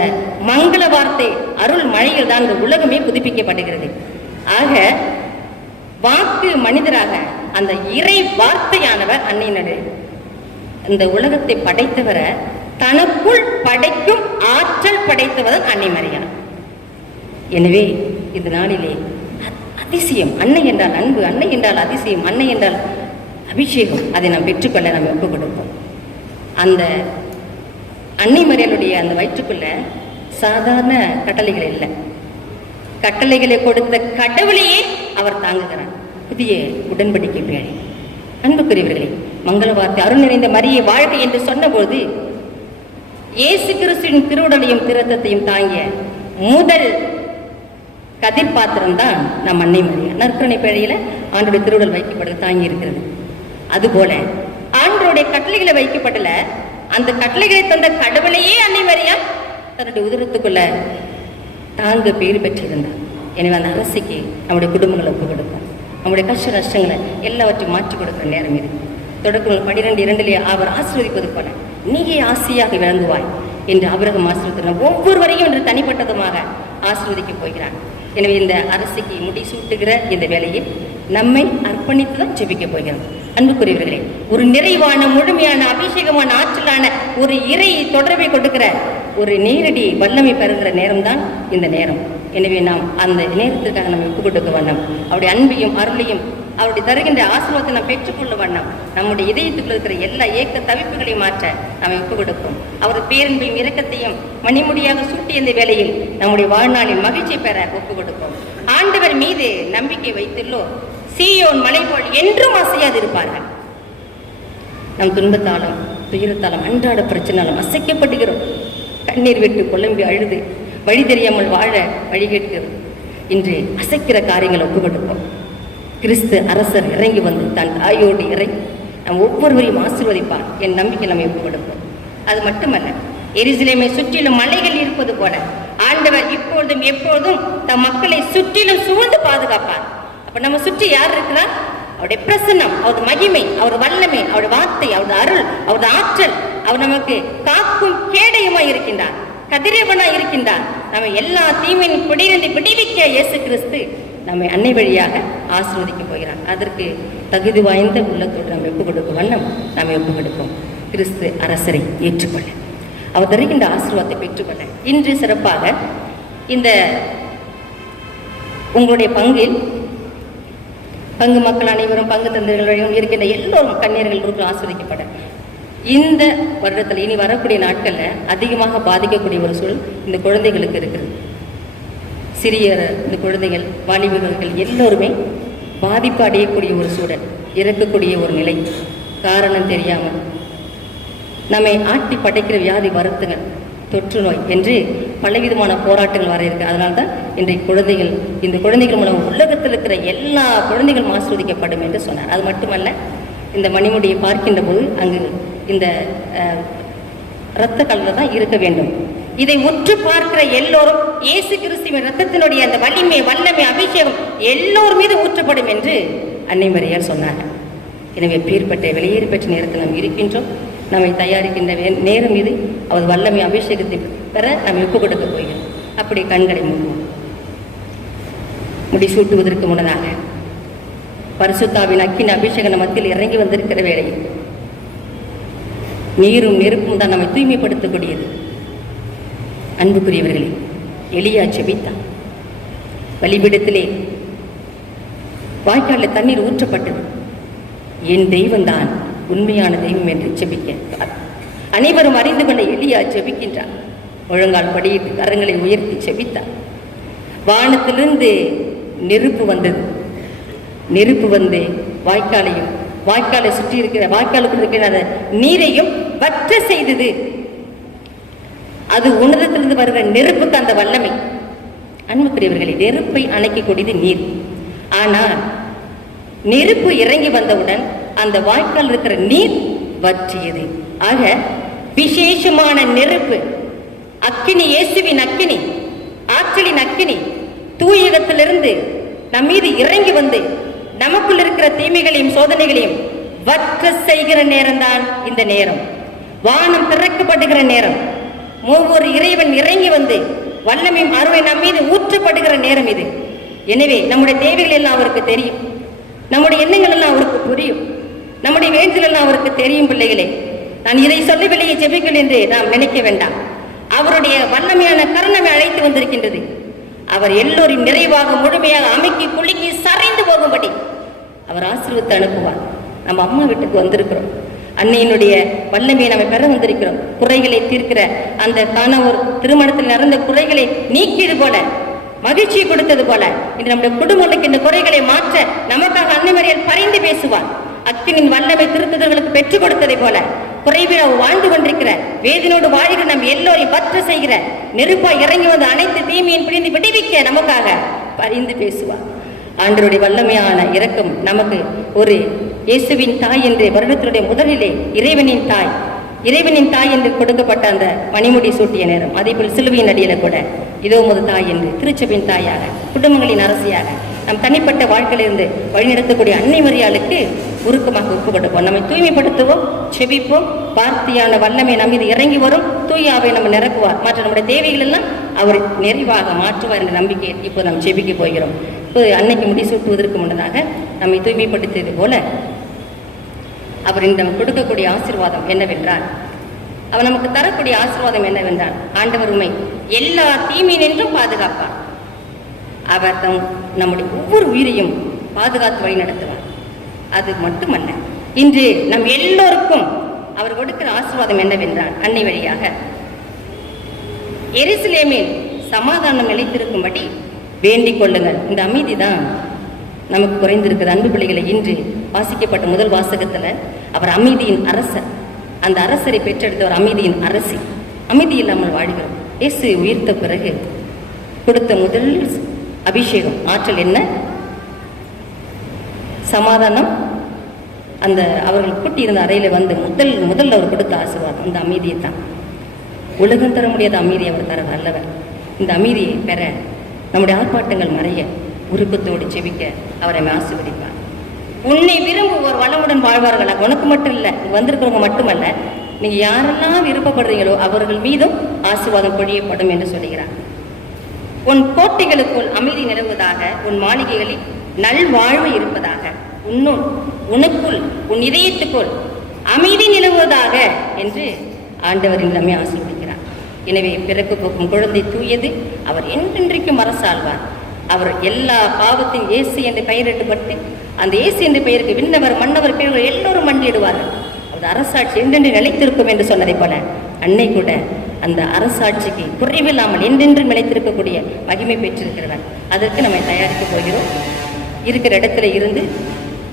மங்கள வார்த்தை அருள் மழையில் தான் இந்த உலகமே புதுப்பிக்கப்படுகிறது. ஆக வாக்கு மனிதராக அந்த இறை வார்த்தையானவர் அன்னையினரு இந்த உலகத்தை படைத்தவரை தனக்குள் படைக்கும் ஆற்றல் படைத்தவர் அன்னை மரியாள். எனவே இந்த நாளிலே அதிசயம், அன்னை என்றால் அன்பு, அன்னை என்றால் அதிசயம், அன்னை என்றால் அபிஷேகம், அதை நாம் பெற்றுக்கொள்ள நாம் ஒப்புக் கொடுப்போம். அந்த அன்னை மரியாளுடைய அந்த வயிற்றுக்குள்ள சாதாரண கட்டளைகள் இல்லை, கட்டளைகளை கொடுத்த கடவுளையே அவர் தாங்குகிறார். புதிய உடன்படிக்கை பேழை. அன்புக்குரியவர்களே, மங்கள வார்த்தை அருள் நிறைந்த மரியை வாழ்க்கை என்று சொன்னபோது இயேசு கிறிஸ்துவின் திருவுடலையும் திருரத்தத்தையும் தாங்கிய முதல் கதிர் பாத்திரம் தான் நம் அன்னை மரியா. நற்கருணை பேழையில ஆண்டோடைய திருவுடல் வைக்கப்பட்டு தாங்கி இருக்கிறது. அதுபோல ஆண்டோடைய கட்டளைகளை வைக்கப்படல, அந்த கட்டளைகளை தந்த கடவுளையே அன்னை மரியா தன்னுடைய உதரத்துக்குள்ள தாங்க பேர் பெற்றிருந்தார். எனவே அந்த அரசிக்கு நம்முடைய குடும்பங்களை ஒப்பு கொடுப்போம். நம்முடைய கஷ்ட நஷ்டங்களை எல்லாவற்றையும் மாற்றி கொடுக்கிற நேரம் இது. தொடக்கங்கள் 12:2 அவர் ஆசீர்வதிப்பது போல நீயே ஆசையாக விளங்குவாய் என்று ஆபிரகாம் ஆசீர்வதிக்கிறார். ஒவ்வொருவரையும் என்று தனிப்பட்டதுமாக ஆசீர்வதிக்க போகிறார். எனவே இந்த அரசிக்கு முடிசூட்டுகிற இந்த வேலையை நம்மை அர்ப்பணித்து தான் ஜெபிக்க போகிறோம். அன்புக்குரியவர்களே, ஒரு நிறைவான முழுமையான அபிஷேகமான ஆற்றலான ஒரு இறை தொடர்பை கொடுக்கிற ஒரு நேரடி வல்லமை பெறுகிற நேரம்தான் இந்த நேரம். எனவே நாம் அந்த நேரத்திற்காக நம்ம ஒப்பு கொடுக்க வேண்டாம். அவருடைய அன்பையும் அருளையும் அவருடைய தருகின்ற ஆசீர்வாதத்தை நாம் பெற்றுக்கொள்ள வேண்டாம். நம்முடைய இதயத்துக்குள்ள இருக்கிற எல்லா ஏக்க தவிப்புகளையும் மாற்ற நாம் ஒப்பு கொடுப்போம். அவரது பேரன்பையும் இரக்கத்தையும் மணிமுடியாக சூட்டிய இந்த வேளையில் நம்முடைய வாழ்நாளில் மகிழ்ச்சி பெற ஒப்பு கொடுப்போம். ஆண்டவர் மீது நம்பிக்கை வைத்துள்ளோர் சீயோன் மலை போல் என்றும் அசையாது இருப்பார்கள். நம் துன்பத்தாலும் துயரத்தாலும் அன்றாட பிரச்சனாலும் அசைக்கப்படுகிறோம். கண்ணீர் விட்டு குழம்பி அழுது வழி தெரியாமல் வாழ வழி கேட்கிறது. இன்று அசைக்கிற காரியங்களை ஒப்பு கொடுப்போம். கிறிஸ்து அரசர் இறங்கி வந்து தன் தாயோடு இறங்கி நம் ஒவ்வொருவரையும் ஆசீர்வதிப்பார் என் நம்பிக்கை நம்ம ஒப்பு கொடுப்போம். அது மட்டுமல்ல, எருசலேமை சுற்றிலும் மலைகள் இருப்பது போல ஆண்டவர் இப்பொழுதும் எப்பொழுதும் தம் மக்களை சுற்றிலும் சூழ்ந்து பாதுகாப்பார். அப்ப நம்ம சுற்றி யார் இருக்கிறார்? அவருடைய பிரசன்னம், அவரது மகிமை, அவர் வல்லமை, அவருடைய வார்த்தை, அவரது அருள், அவரது ஆற்றல், அவர் நமக்கு காக்கும் கேடயமாய் இருக்கின்றார், கதிரவனாய் இருக்கின்றார். நம்ம எல்லா தீமையின் குடியிருந்து விடுவிக்க இயேசு கிறிஸ்து நம்மை அன்னை வழியாக ஆசீர்வதிக்க போகிறார். அதற்கு தகுதி வாய்ந்த உள்ளத்தோடு நம்ம ஒப்பு கொடுக்கும் வண்ணம் நம்ம ஒப்பு கொடுப்போம். கிறிஸ்து அரசரை ஏற்றுக்கொள்ள, அவர் தருகின்ற ஆசீர்வாதத்தை பெற்றுக்கொள்ள இன்று சிறப்பாக இந்த உங்களுடைய பங்கில் பங்கு மக்கள் அனைவரும் பங்கு தந்தர்கள் இருக்கின்ற எல்லோரும் கன்னியர்கள் ரூபில் ஆஸ்வதிக்கப்பட இந்த வருடத்தில் இனி வரக்கூடிய நாட்களில் அதிகமாக பாதிக்கக்கூடிய ஒரு சூழல் இந்த குழந்தைகளுக்கு இருக்கிறது. சிறிய இந்த குழந்தைகள் வாலிபர்கள் எல்லோருமே பாதிப்பு அடையக்கூடிய ஒரு சூழல், இறக்கக்கூடிய ஒரு நிலை, காரணம் தெரியாமல் நம்மை ஆட்டி படைக்கிற வியாதி வருத்தங்கள், தொற்று நோய் என்று பலவிதமான போராட்டங்கள் வர இருக்கு. அதனால தான் இன்றைய இந்த குழந்தைகள் மூலம் உலகத்தில் இருக்கிற எல்லா குழந்தைகளும் ஆஸ்வதிக்கப்படும் என்று சொன்னார். அது மட்டுமல்ல, இந்த மணிமுடியை பார்க்கின்ற போது அங்கு இந்த இரத்த கலந்து தான் இருக்க வேண்டும். இதை உற்று பார்க்கிற எல்லோரும் இயேசு கிறிஸ்துவின் இரத்தத்தினுடைய அந்த வலிமை, வல்லமை, அபிஷேகம் எல்லோரும் மீது ஊற்றப்படும் என்று அன்னை மரியார் சொன்னார். எனவே பேர்பட்ட வெளியேறி பெற்ற நேரத்தில் நாம் இருக்கின்றோம். நம்மை தயாரிக்கின்ற நேரம் இது. அவர் வல்லமை அபிஷேகத்தை பெற நாம் ஒப்பு கொடுக்க போகிறோம். அப்படி கண்களை மூடுவோம். முடிசூட்டுவதற்கு முன்னதாக பரிசுத்தாவின் அக்கின் அபிஷேகம் மத்தியில் இறங்கி வந்திருக்கிற வேளையில் நீரும் நெருப்பும் தான் நம்மை தூய்மைப்படுத்தக்கூடியது. அன்புக்குரியவர்களே, எலியா ஜெபித்தான். பலிபீடத்திலே வாய்க்காலில் தண்ணீர் ஊற்றப்பட்டது. என் தெய்வம்தான் உண்மையான தெய்வம் என்று ஜெபிக்க அனைவரும் அறிந்து கொள்ள எலியா ஜெபிக்கின்றார். முழங்கால் படியிட்டு கரங்களை உயர்த்தி ஜெபித்தார். வானத்திலிருந்து நெருப்பு வந்தது. நெருப்பு வந்து வாய்க்காலை சுற்றி இருக்கிற வாய்க்காலுக்குள் இருக்கிற நீரையும் வற்ற செய்தது. அது உன்னதத்திலிருந்து வருகிற நெருப்புக்கு அந்த வல்லமை. அன்புக்குரியவர்களே, நெருப்பை அணைக்கக்கூடியது நீர். ஆனால் நெருப்பு இறங்கி வந்தவுடன் அந்த வாய்க்கால் இருக்கிற நீர் வற்றியது. ஆக விசேஷமான நெருப்பு, அக்கினி, இயேசுவின் அக்கினி, ஆற்றலின் அக்கினி தூயகத்திலிருந்து நம் மீது இறங்கி வந்து நமக்குள் இருக்கிற தீமைகளையும் சோதனைகளையும் வற்ற செய்கிற நேரம்தான் இந்த நேரம். வானம் திறக்கப்படுகிற நேரம். ஒவ்வொரு இறைவன் இறங்கி வந்து வல்லமையும் அருளை நம் மீது ஊற்றப்படுகிற நேரம் இது. எனவே நம்முடைய தேவைகள் எல்லாம் அவருக்கு தெரியும், நம்முடைய எண்ணங்கள் எல்லாம் அவருக்கு புரியும், நம்முடைய வேண்டுதல் எல்லாம் அவருக்கு தெரியும். பிள்ளைகளே, நான் இதை சொல்லி வெளியே ஜெபிக்கல் என்று நாம் நினைக்க வேண்டாம். அவருடைய வல்லமையான கருணை அழைத்து வந்திருக்கின்றது. அவர் எல்லோரும் நிறைவாக முழுமையாக அமைக்கி குலுக்கி சரிந்து போகும்படி அவர் ஆசீர்வதித்து அனுப்புவார். நம்ம அம்மா வீட்டுக்கு வந்திருக்கிறோம். அன்னையினுடைய வல்லமையை நம்ம பெற வந்திருக்கிறோம். குறைகளை தீர்க்கிற அந்த கணவர் திருமணத்தில் நடந்த குறைகளை நீக்கியது போல, மகிழ்ச்சியை கொடுத்தது போல, இன்று நம்முடைய குடும்பங்களுக்கு இந்த குறைகளை மாற்ற நமக்காக அன்னை மரியாள் பரிந்து பேசுவார். அக்கினின் வல்லமை திருத்துதர்களுக்கு பெற்றுக் கொடுத்ததை போல குறைவிழா வாழ்ந்து கொண்டிருக்கிற வேதினோடு வாழ்கிற நம் எல்லோரையும் பற்ற செய்கிற நெருப்பாய் இறங்கி வந்து அனைத்து தீமையின் பிடிந்து விடுவிக்க நமக்காக பரிந்து பேசுவார். ஆண்டவருடைய வல்லமையான இரக்கம் நமக்கு ஒரு இயேசுவின் தாய் என்று வருடத்தினுடைய முதலிலே இறைவனின் தாய் என்று கொடுக்கப்பட்ட அந்த மணிமுடி சூட்டிய நேரம், அதே போல் சிலுவையின் அடியில கூட இதோ முது தாய் என்று திருச்சபையின் தாயாக, குடும்பங்களின் அரசியாக, நம் தனிப்பட்ட வாழ்க்கையிலிருந்து வழிநடத்தக்கூடிய அன்னை மரியாளுக்கு உருக்கமாக ஒப்பு கொடுப்போம். நம்மை தூய்மைப்படுத்துவோம், செபிப்போம். வார்த்தையான வல்லமை நம்ம மீது இறங்கி வரும், தூயாவை நம்ம நிரப்புவார். மற்ற நம்முடைய தேவைகள் எல்லாம் அவர் நிறைவாக மாற்றுவார் என்ற நம்பிக்கை இப்போ நாம் செபிக்க போகிறோம். இப்போ அன்னைக்கு முடிசூட்டுவதற்கு முன்னதாக நம்மை தூய்மைப்படுத்தியது போல அவர் நமக்கு கொடுக்கக்கூடிய ஆசீர்வாதம் என்னவென்றால், அவர் நமக்கு தரக்கூடிய ஆசீர்வாதம் என்னவென்றால், ஆண்டவர் உம்மை எல்லா தீமையினின்றும் பாதுகாப்பார். அவர் நம்முடைய ஒவ்வொரு உயிரையும் பாதுகாத்து வழி நடத்துவார். அது மட்டுமல்ல, இன்று நம் எல்லோருக்கும் அவர் கொடுக்கிற ஆசீர்வாதம் என்னவென்றால், அன்னை வழியாக எருசலேமில் சமாதானம் நிலைத்திருக்கும்படி வேண்டிக் கொள்ளுங்கள். இந்த அமைதி தான் நமக்கு குறைந்திருக்கிறது. அன்பு பிள்ளைகளை, இன்று வாசிக்கப்பட்ட முதல் வாசகத்துல அவர் அமைதியின் அரசர், அந்த அரசரை பெற்றெடுத்தவர் அமைதியின் அரசி. அமைதி இல்லாமல் வாழ்கிறோம். இயேசு உயிர்த்த பிறகு கொடுத்த முதல் அபிஷேகம் ஆற்றல் என்ன? சமாதானம். அந்த அவர்கள் கூட்டியிருந்த அறையில வந்து முதல் அவர் கொடுத்த ஆசீர்வாதம் அந்த அமைதியை தான். உலகம் தர முடியாத அமைதியை அவர் தர வல்லவர். இந்த அமைதியை பெற, நம்முடைய ஆர்ப்பாட்டங்கள் மறைய, உருக்கத்தோடு செபிக்க அவரை ஆசீர்வதிப்பார். உன்னை விரும்புவோர் வளமுடன் வாழ்வார்கள். உனக்கு மட்டும் இல்லை, வந்திருக்கிறவங்க மட்டுமல்ல, நீங்க யாரெல்லாம் விருப்பப்படுறீங்களோ அவர்கள் மீதும் ஆசீர்வாதம் பொழியப்படும் என்று சொல்லுகிறார். உன் கோட்டைகளுக்குள் அமைதி நிலவுவதாக, உன் மாளிகைகளில் நல்வாழ்வு இருப்பதாக, உனக்குள் உன் இதயத்துக்குள் அமைதி நிலவுவதாக என்று ஆண்டவரின் நம்மை ஆசீர்வதிக்கிறார். எனவே பிறகு போக்கும் குழந்தை தூயது, அவர் என்றென்றைக்கும் அரசாழ்வார். அவர் எல்லா பாவத்தின் இயேசு என்று பெயரிடப்பட்டு, அந்த இயேசு என்ற பெயருக்கு விண்ணவர் மன்னவர் பேர்கள் எல்லோரும் மண்டியிடுவார்கள். அது அரசாட்சி என்றென்று நிலைத்திருக்கும் என்று சொன்னதை போல அன்னை கூட அந்த அரசாட்சிக்கு குறைவில்லாமல் என்றென்றும் நிலைத்திருக்கக்கூடிய மகிமை பெற்றிருக்கிறவர். அதற்கு நம்மை தயாரிக்க போகிறோம். இருக்கிற இடத்துல இருந்து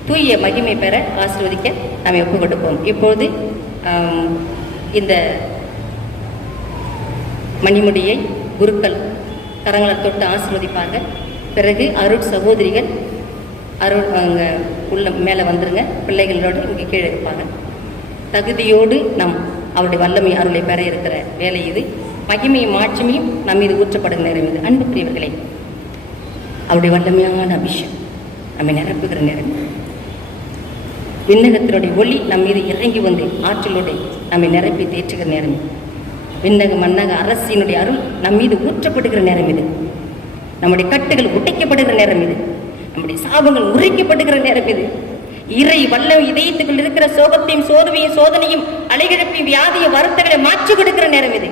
தூய மகிமை பெற ஆசீர்வதிக்க நாம் ஒப்பு கொடுப்போம். இப்போது இந்த மணிமுடியை குருக்கள் கரங்களால் தொட்டு ஆசீர்வதிப்பாங்க. பிறகு அருட் சகோதரிகள் அங்கே உள்ள மேலே வந்துருங்க, பிள்ளைகளோடு இங்கே கீழே இருப்பாங்க. தகுதியோடு நாம் அவருடைய வல்லமை அருளை பெற இருக்கிற வேலை இது. மகிமையும் மாட்சிமையும் நம் மீது ஊற்றப்படுகிற நேரம் இது. அன்புக்குரியவர்களே, அவருடைய வல்லமையான அபிஷேகம் நம்மை நிரப்புகிற நேரம். விண்ணகத்தினுடைய ஒளி நம் மீது இறங்கி வந்து ஆற்றலோடு நம்மை நிரப்பி தேற்றுகிற நேரம். விண்ணக மன்னக அரசினுடைய அருள் நம் மீது ஊற்றப்படுகிற நேரம் இது. நம்முடைய கட்டுகள் உடைக்கப்படுகிற நேரம் இது. நம்முடைய சாபங்கள் உரைக்கப்படுகிற நேரம் இது. இறை வல்லம் இதயத்துக்குள் இருக்கிற சோகத்தையும் சோர்வையும் சோதனையும் அலைகிழப்பையும் வியாதிய வருத்தங்களை மாற்றி கொடுக்கிற நேரம் இது.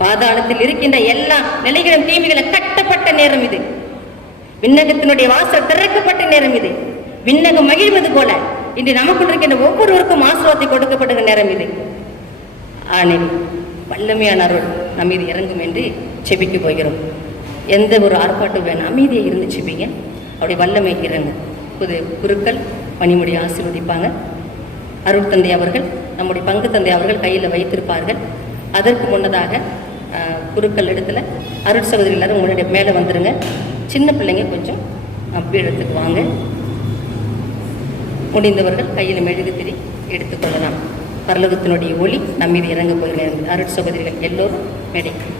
பாதாளத்தில் இருக்கின்ற எல்லா நிலைகளும் தீமைகளை கட்டப்பட்ட நேரம் இது. விண்ணகத்தினுடைய வாசல் திறக்கப்பட்ட நேரம் இது. விண்ணகம் மகிழ்வது போல இன்று நமக்குள் இருக்கின்ற ஒவ்வொருவருக்கும் ஆசீர்வாதத்தை கொடுக்கப்படுகிற நேரம் இது. ஆனால் வல்லமையான அருள் நம் மீது இறங்கும் என்று செபிக்க போகிறோம். எந்த ஒரு ஆர்ப்பாட்டம் வேணும், அமைதியை இருந்து செபிங்க. அவருடைய வல்லமை இறங்கும். புது குருக்கள் மணிமுடி ஆசீர்வதிப்பாங்க. அருள் தந்தை அவர்கள், நம்முடைய பங்கு தந்தை அவர்கள் கையில் வைத்திருப்பார்கள். அதற்கு முன்னதாக குருக்கள் இடத்துல அருள் சகோதரி எல்லாரும் உங்களுடைய மேலே வந்துடுங்க. சின்ன பிள்ளைங்க கொஞ்சம் பீடத்துக்கு வாங்க. முடிந்தவர்கள் கையில் மெழுகுதிரி எடுத்துக்கொள்ளலாம். பரலோகத்தினுடைய ஒளி நம் மீது இறங்க போகிறேன். அருள் சகோதரிகள் எல்லோரும் மேடைக்கு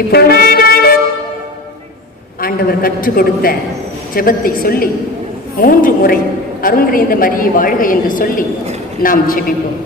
இப்பொழுது ஆண்டவர் கற்றுக் கொடுத்த ஜெபத்தை சொல்லி 3 முறை அருள் நிறைந்த மரியே வாழ்க என்று சொல்லி நாம் ஜெபிப்போம்.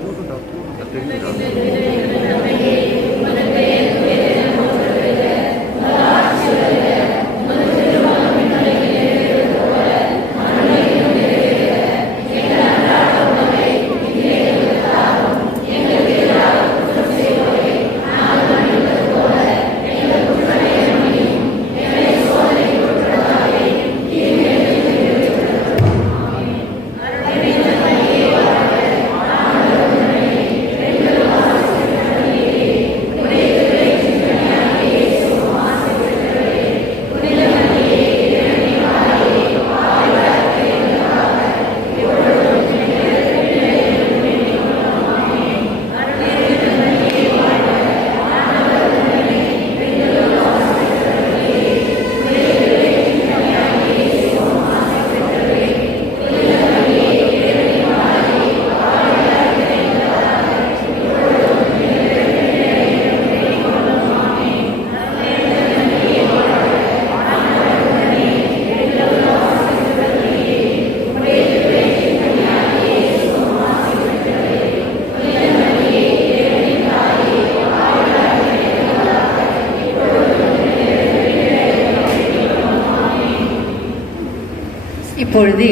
இப்பொழுது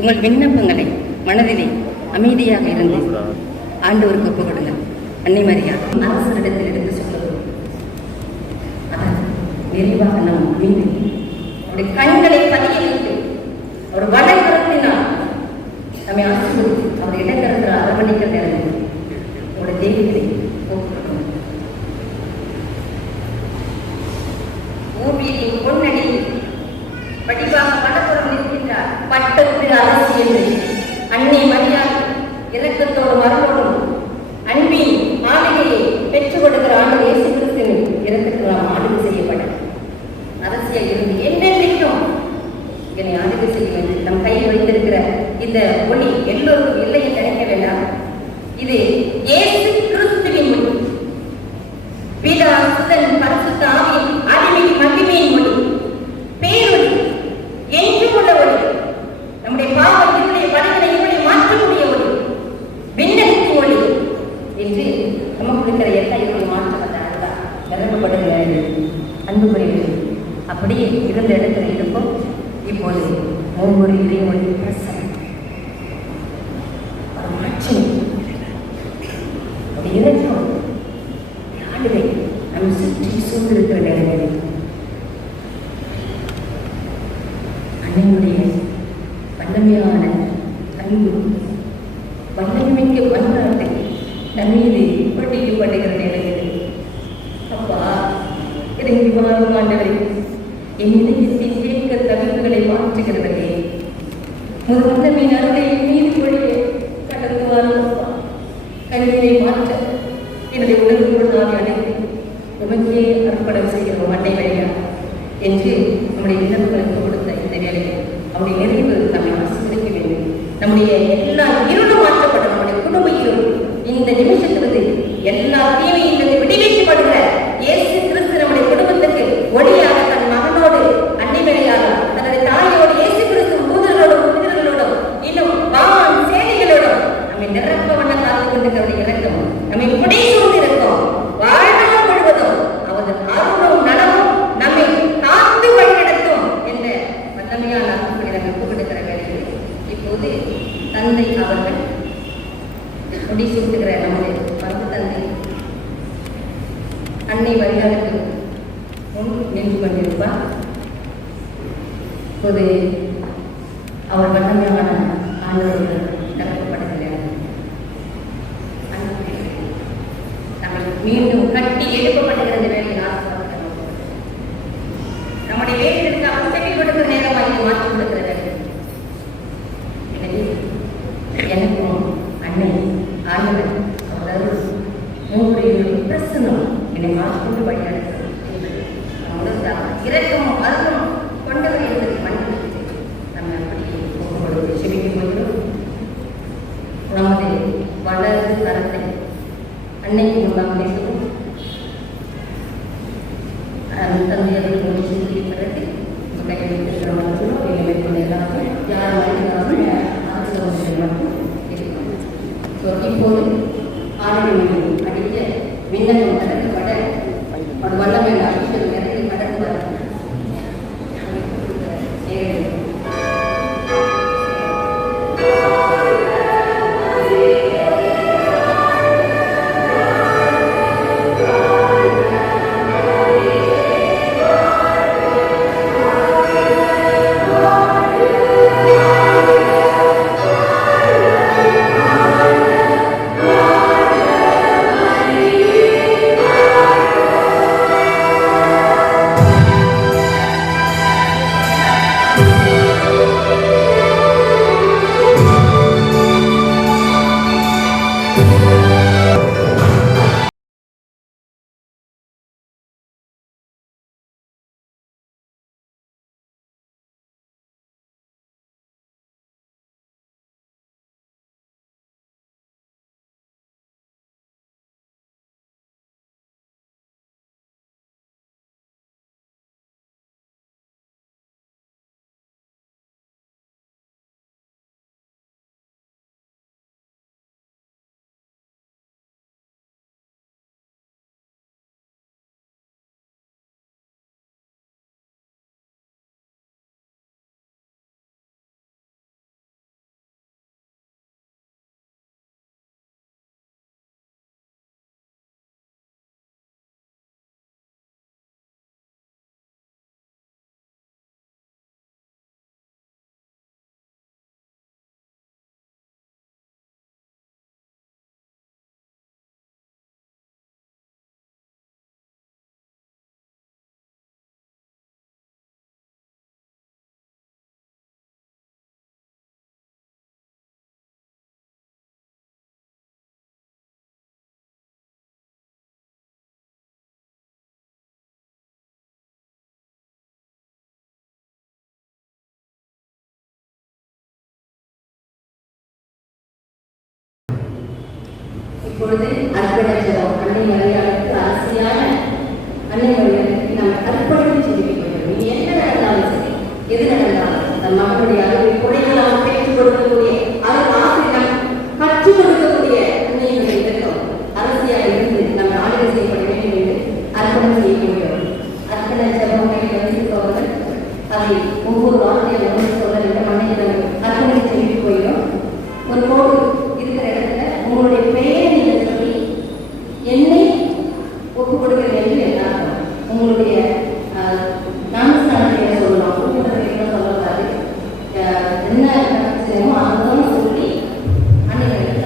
உங்கள் விண்ணப்பங்களை மனதிலே அமைதியாக இருந்து ஆண்டவருக்கு ஒப்புக் கொடுங்க. அன்னை மரியா அரசரிடத்தில் எடுத்து சொல்லுவோம். அதன் விரிவாக நம் மீது அவருடைய கண்களை பதிய வைத்து ஒரு வடகரத்தினால் நம்மை ஆசிர்வதித்து அவர் இடக்கரத்தில் அரவணைக்க நேரம் அவருடைய தெய்வத்தை போக்குறோம். பூமியில் பொன்னடித்து படிவாக வடபுறம் நிற்கின்றார் பட்டத்து அரசு என்று அன்னை மரியா இரக்கத்தோடு மரணோடும் அன்பின் மாளிகையை பெற்றுக் கொடுக்கிற ஆண்டு இயேசு கிறிஸ்துவின் இரக்கத்தில் நாம் ஆளுகை செய்யப்பட அரசியல் இருந்து என்னென்னைக்கும் என்னை ஆளுகை செய்ய வேண்டும். நம் கையில் வைத்திருக்கிற இந்த ஒளி எல்லோருக்கும் இல்லை என்று நினைக்க வேண்டாம். இது இயேசு கிறிஸ்துவின் மொழி, பிதா சுதன் பரிசுத்த ஆவியின் அடிமை மகிமையின் மொழி, பேரொளி, என்றும் உள்ள ஒளி, நம்முடைய பாவ இருளை வழிகளை இப்படி மாற்றக்கூடிய ஒளி, விண்ணகத்தின் ஒளி என்று நமக்கு இருக்கிற எல்லா இருளை மாற்றப்பட்ட நிரப்பப்படுகிற அன்புக்குரிய அப்படியே இருந்த இடத்துல இருக்கும். இப்போது ஒவ்வொரு இறைவொழி பிரசனம் ஆட்சி இறக்கம் ஆளுகை நம் சுற்றி சூழ்ந்திருக்கிற நேரங்களில் அன்னையுடைய வல்லமையான அன்பு வல்லமைக்கு மன்றாட்டை நம் மீது படிக்கப்படுகிற நேரங்களில் அப்பா இறங்கி வாரும் ஆண்டவரே, என் இதயத்தின் தேக்க தவிர்ப்புகளை மாற்றுகிறவர்களே, முதன்மையின் அருளை மீது பொழிய கடந்து வாரும் அப்பா. கண்ணீரை மாற்ற என்னுடைய உணர்வுகள் நான் அடைந்து உமக்கே அர்ப்பணம் செய்கிறோம் அன்னை வழியா என்று நம்முடைய இழப்புகளுக்கு கொடுத்த இந்த வேலையில் அவருடைய நிறைவு நம்மை ஆசீர்வதிக்க வேண்டும். நம்முடைய எல்லா இருளும் மாற்றப்படும். நம்முடைய குடும்ப இருள் இந்த நிமிஷத்திலிருந்து எல்லா தீமையிலிருந்து விடுவிக்கப்படுகிற இயேசு கிறிஸ்து நம்முடைய குடும்பத்துக்கு ஒளியாக தன் மகனோடு அன்னை வழியாக தன்னுடைய தாயோடு இயேசு கிறிஸ்து தூதர்களோடும் புதிர்களோடும் இன்னும் வான் சேனைகளோடும் நம்மை நிரப்ப வண்ண காத்து கொண்டிருக்கிற இறக்கம் நம்மை புடை சூழ்ந்திருக்கும். வாழ்நாள் முழுவதும் அவரது அருளும் நலமும் நம்மை காத்து வழிநடத்தும் என்ற வல்லமையான அன்புகளை நாம் ஒப்புக்கொடுக்கிற வேலையில் இப்போது தந்தை அவர்கள் முடி சூட்டுகிற நம்முடைய மருந்து தந்தை அன்னை வழியாளுக்கு முன் நின்று கொண்டிருப்பார். இப்போது அவர் வல்லமையான ஆண்டவர்கள் நடத்தப்படுகிறார். நம்மை மீண்டும் கட்டி எழுப்பப்படுகிறது வேலையில் நம்முடைய வேலைகளுக்கு அவசரம் கொடுக்கிற நேரமாக மாற்றி கொடுக்கிற வேலை. எனவே எனக்கும் அன்னை ஆண்டவர் அவரது மூன்றையுடைய பிரசனம் என்னை மாற்றிக்கொண்டு வழிநடத்தும் இறக்கமும் அருளும் கொண்டவர் என்பதை மன்னித்து நம்ம அப்படியே ஒப்புக்கொடுத்து செபிக்கும் போது நமது வளர்ந்து தரத்தை அன்னைக்கு முன்பாக பேசுவோம். தந்தையர்கள் முடிச்சு பிறகு கையில் இருக்கிற மட்டும் எங்கள் மேற்கொண்ட எல்லாத்தையும் யார் மட்டும் மட்டும் இப்போது ஆளுநர் அடிக்க விண்ணகம் கடக்கப்பட ஒரு வல்லமை அபிஷேகம் இறங்கி கடந்து வர இப்பொழுது அர்ப்பண ஜெபம். அன்னை மரியாதைக்கு அரசியான அன்னை மரியாதைக்கு நாம் அர்ப்பணித்து ஜெபிக்க வேண்டும். இனி என்ன நடந்தாலும் சரி, எது நடந்தாலும் நம் மகளுடைய அளவை குறைகளால் பெற்றுக் கொடுக்கக்கூடிய ஆசிரியம் கற்றுக் கொடுக்கக்கூடிய அன்னையுடைய இலக்கம் அரசியாக இருந்து நம் ஆளுகை செய்யப்பட வேண்டும் என்று அர்ப்பணம் செய்ய முடியும். அர்ப்பண ஜெபங்களை வகிப்பவர்கள் அதை ஒவ்வொரு வார்த்தையை ஒன்று சொல்ல வேண்டும். அன்னையை அர்ப்பணித்து ஜெபிக்க போயிடும். ஒரு கோடு இருக்கிற இடத்துல உங்களுடைய பெயரை நீங்கள் சொல்லி என்னை ஒப்புக் கொடுக்கிறேன் என்று எல்லாரும் உங்களுடைய நாமஸ்தானத்தை சொல்லலாம். ஒப்புக்கொடுக்கிறீங்க சொல்லக்கூடாது. என்ன செய்யணுமோ அதுதான் சொல்லி அன்னைகளுக்கு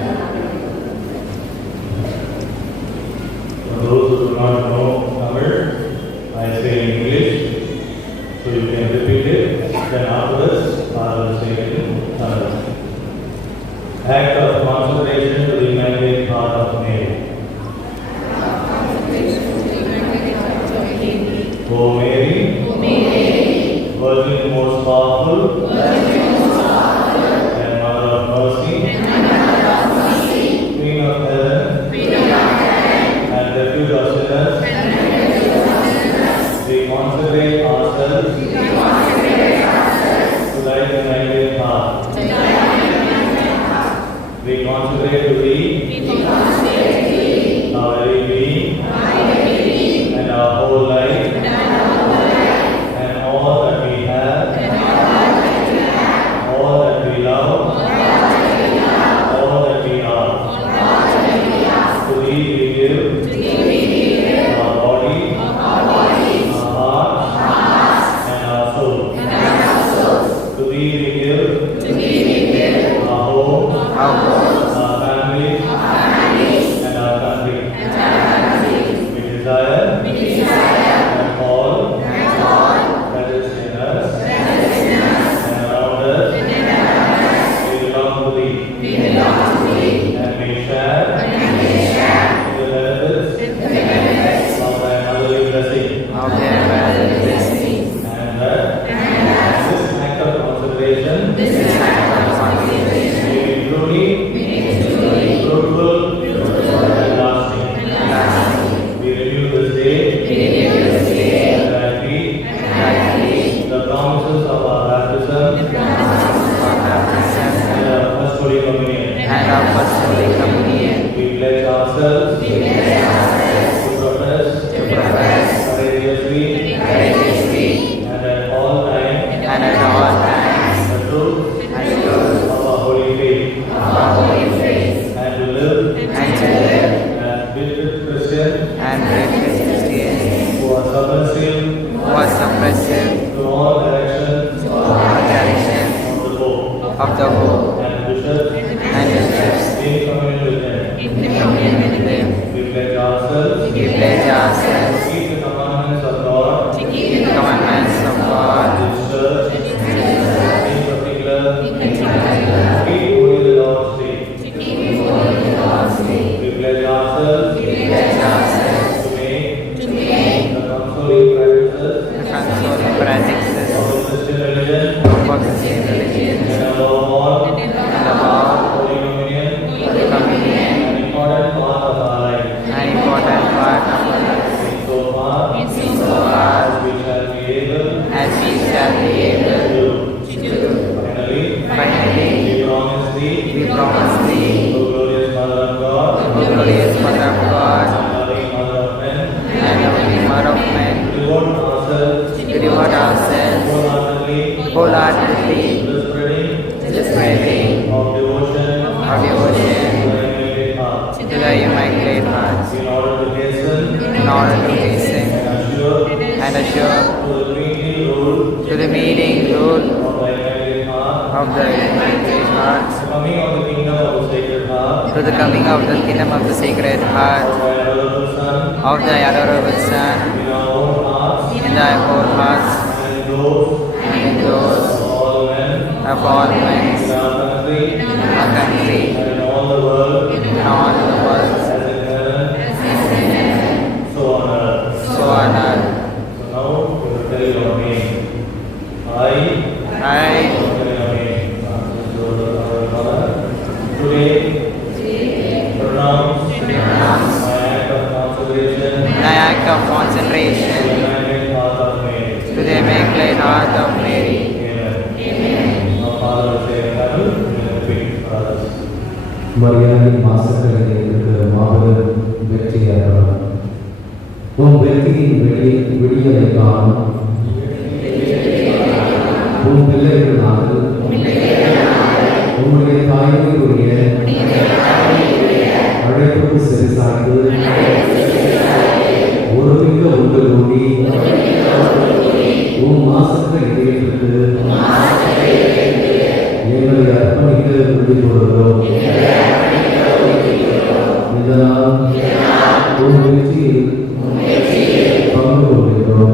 Those who do not know Tamil, I say in English, so you can repeat it. Then afterwards, I will say it in Tamil. Act of consecration to the Immaculate Heart of Mary. O Mary, Virgin most powerful, and Mother of Mercy, Queen of Heaven, and Refuge of sinners, we consecrate ourselves to thy Immaculate Heart. We consecrate to thee our very being and our whole life and all that we have, all that we love, all that we are. To thee we give our body, our heart, and our soul. To thee we give our home, our family, and our country. We desire that all that is in us and around us, we belong to thee, and we share in the benefits of thy motherly blessing. And that this act of consecration may be truly fruitful and lasting. We renew this day that we the promises of our baptism and our First Holy Communion. We pledge ourselves to profess courageously and at all times the truth of our holy faith, and to live as gifted Christians who are submissive to all directions of the Pope and bishops in communion with them. We pledge ourselves to keep the commandments of God, His church, in particular, keep holy the Lord's Day. We pledge ourselves to make the consoling practices of the Christian religion and above all, Holy Communion, an important part of our life. Insofar as we shall be able to do. Finally, we promise thee, O glorious Mother of God, and loving Mother of men, to devote ourselves wholeheartedly to the spreading of devotion to the Immaculate Heart, in order to hasten and assure to the meeting rule of the Immaculate Heart, to the coming of the kingdom of the Sacred Heart of thy adorable Son, in thy whole hearts and in those of all men in our country and in all the world, as in heaven, so on earth. So now we will tell your name. I today pronounce மரியாதையின் மாசக்கலைக்கு மாபெரும் வெற்றி ஏற்படும். உன் வெற்றியின் விடியலை காணும் உன் பிள்ளைகளால் உங்களுடைய தாய்மைக்குரிய அழைப்புக்கு செலுத்தாது ஒருமிக்க ஒன்று கூடி உன் மாசக்க இதயத்திற்கு எங்களை அர்ப்பணிக்க உறுதி கொள்கிறோம். இதனால் உன் வெற்றியில் பங்கு கொள்கிறோம்.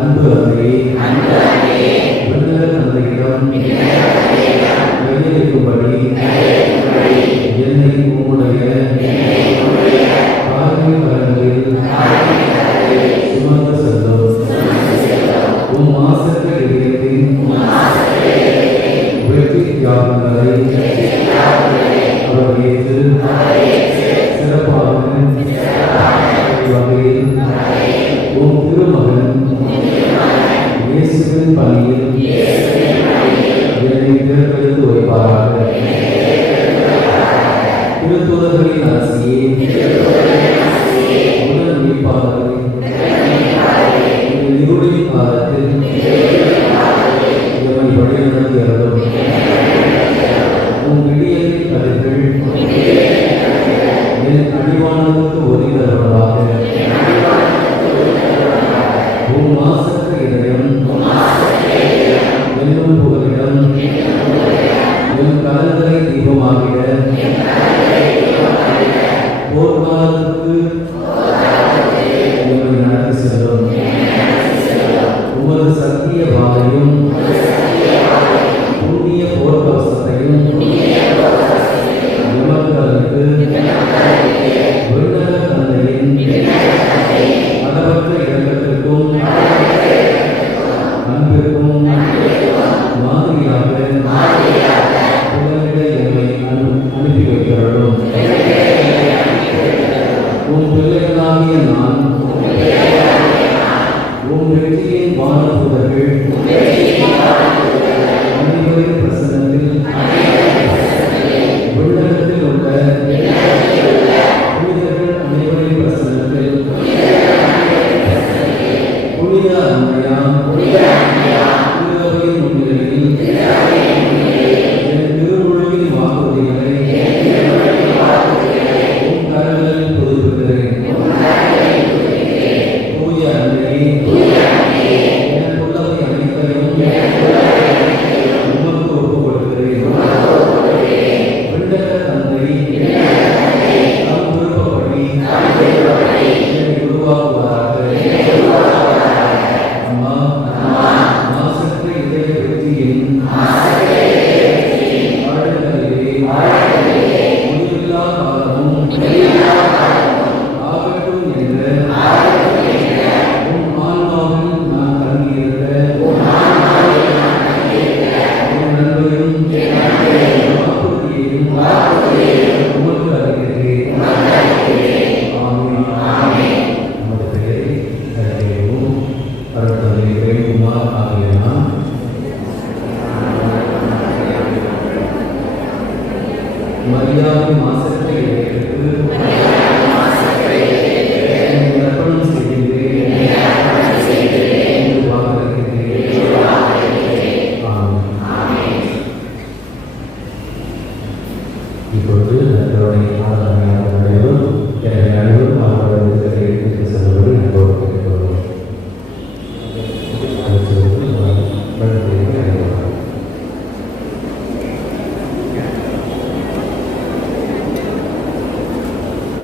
அன்பு அன்னை விண்ணக தந்தையிடம் கையளிக்கும்படி என்னை உம்முடைய தாழ்மை கரங்களில் சுமந்து செல்லும். உம் மாசற்ற இதயத்தின் வெற்றி தியாகங்களை அவர் ஏற்று சிறப்பாக வகையில் உம் திருமகன் இயேசுவின் பணியில் என்னை தேர்ந்தெடுத்து வைப்பாராக. திருத்தூதர்களின் அரசியே, உடன் மீட்பாளரே, இந்த இருளின் காலத்தில் எம்மை வழிநடத்தி அருளும். உம் விடியலின் கதிர்கள் என் அடிவானத்துக்கு ஒளி தருவதாக. உம் மாசற்ற இதயம் என்னும் புகலிடம் என் கலங்களை தீபமாகிட போர்க்காலத்துக்கு எம்மை நடத்தி செல்லும். உமது சத்திய வாதையும் புண்ணிய போர்க்கவசத்தையும் எமக்கு அளித்து விண்ணக தந்தையின் அளவற்ற இரக்கத்திற்கும் அன்பிற்கும் மாதிரியாக புகலிட எம்மை அனுப்பி வைக்கிறோம். உம் பிள்ளைகளாகிய நான் உம் வெற்றியின் வானதூதர்கள் அனைவரின் பிரசன்னத்தில் விண்ணகத்தில் உள்ள புனிதர்கள் அனைவரின் பிரசன்னத்தில் புனித அன்னையாம் திருவையின் முன்னிலையில் என் திருமுழுக்கின் வாக்குறுதிகளை உம் கரங்களில் புதுப்பிக்கிறேன். தூய அன்னை எனக்குள்ளவை அனைத்தையும் உமக்கு ஒப்புக் கொடுக்கிறேன். விண்ணக தந்தை தாம் விருப்பப்படி என்னை உருவாக்குவாராக. அம்மா, மாசற்ற இதய வெற்றியின் ஆழங்களிலே முடிவில்லா காலமும் ஆகட்டும் என்ற உம் ஆன்மாவில் நான் தங்கியிருக்க என் நன்மையும் வாக்குறுதியையும் உமக்கு அறிகிறேன். ஆமென். நமது பெயரை அறிகிறோம். அருட்தந்தை பிரேம்குமார் ஆகிய நான் மரியாதை மாசற்ற இதயத்திற்கு என்னை அர்ப்பணம் செய்கின்றேன் என்று வாக்களிக்கிறேன். ஆமென். இப்பொழுது நண்பருடைய ஆராதனையாக நடைபெறும். எனவே அனைவரும் அவர்களுடைய எடுத்து செல்வது